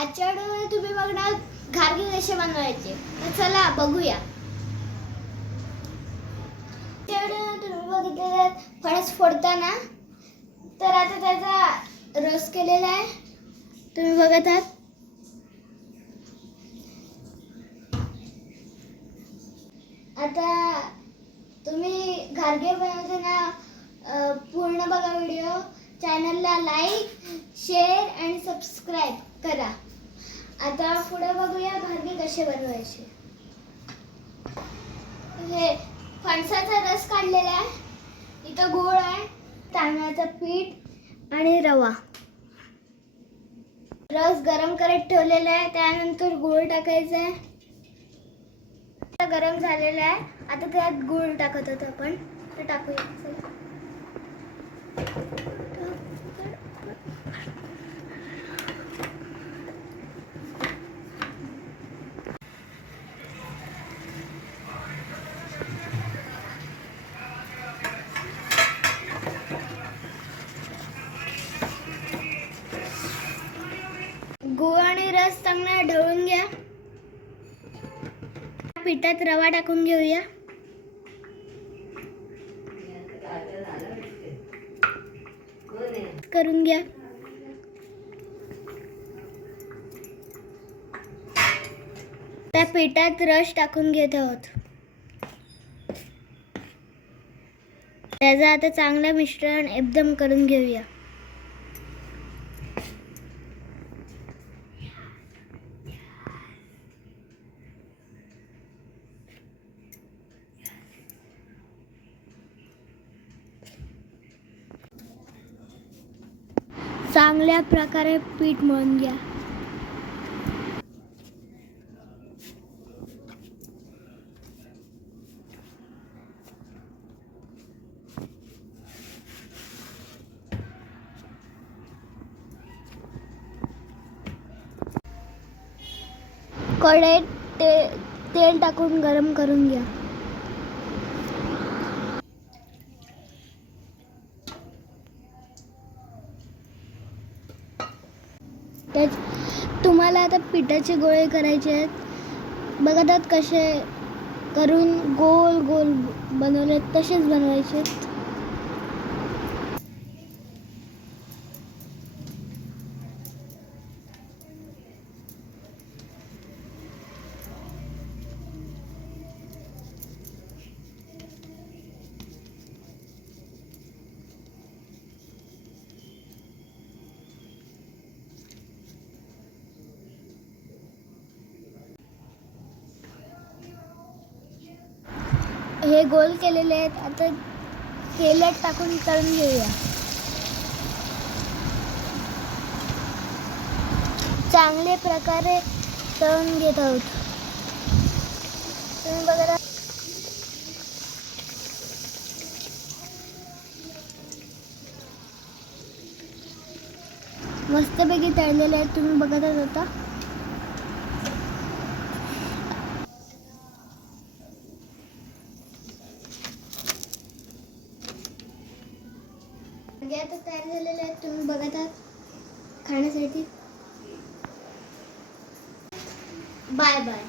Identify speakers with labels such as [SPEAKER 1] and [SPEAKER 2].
[SPEAKER 1] आजच्या व्हिडिओमध्ये तुम्ही बघणार घारगे कसे बनवायचे. तर चला बघूया. आजच्या तुम्ही बघितलेलं फणस फोडताना. तर आता त्याचा रस केलेला आहे. तुम्ही बघत आहात. आता तुम्ही घारगे बनवताना पूर्ण बघा व्हिडिओ. चॅनलला लाईक शेअर आणि सबस्क्राईब करा. आता पुढे बघूया घारगे कसे बनवायचे. हे फणसाचा रस काढलेला आहे. इथं गोळ आहे तांदळाचं पीठ आणि रवा. रस गरम करत ठेवलेला आहे त्यानंतर गूळ टाकायचा आहे. गरम झालेला आहे. आता त्यात गूळ टाकत होतो आपण. ते टाकूया. चला. रस चांगला ढवळून घ्या. पिठात रवा टाकून घेऊया. करून घ्या. त्या पिठात रस टाकून घेत आहोत. त्याचं आता चांगलं मिश्रण एकदम करून घेऊया. चांगल्या प्रकारे पीठ मळून घ्या. कढईत ते तेल टाकून गरम करून घ्या. मला आता पिठाचे गोळे करायचे आहेत बघा कसे करून गोल गोल बनवले तसेच बनवायचे आहेत. हे गोल केलेले आहेत. आता तेलात टाकून तळून घेऊया. चांगले प्रकारे तळून घेत आहोत. तुम्ही बघा मस्तपैकी तळलेले आहेत. तुम्ही बघतच होता. आता तयार झालेले आहेत. तुम्ही बघत आहात खाण्यासाठी. Bye bye.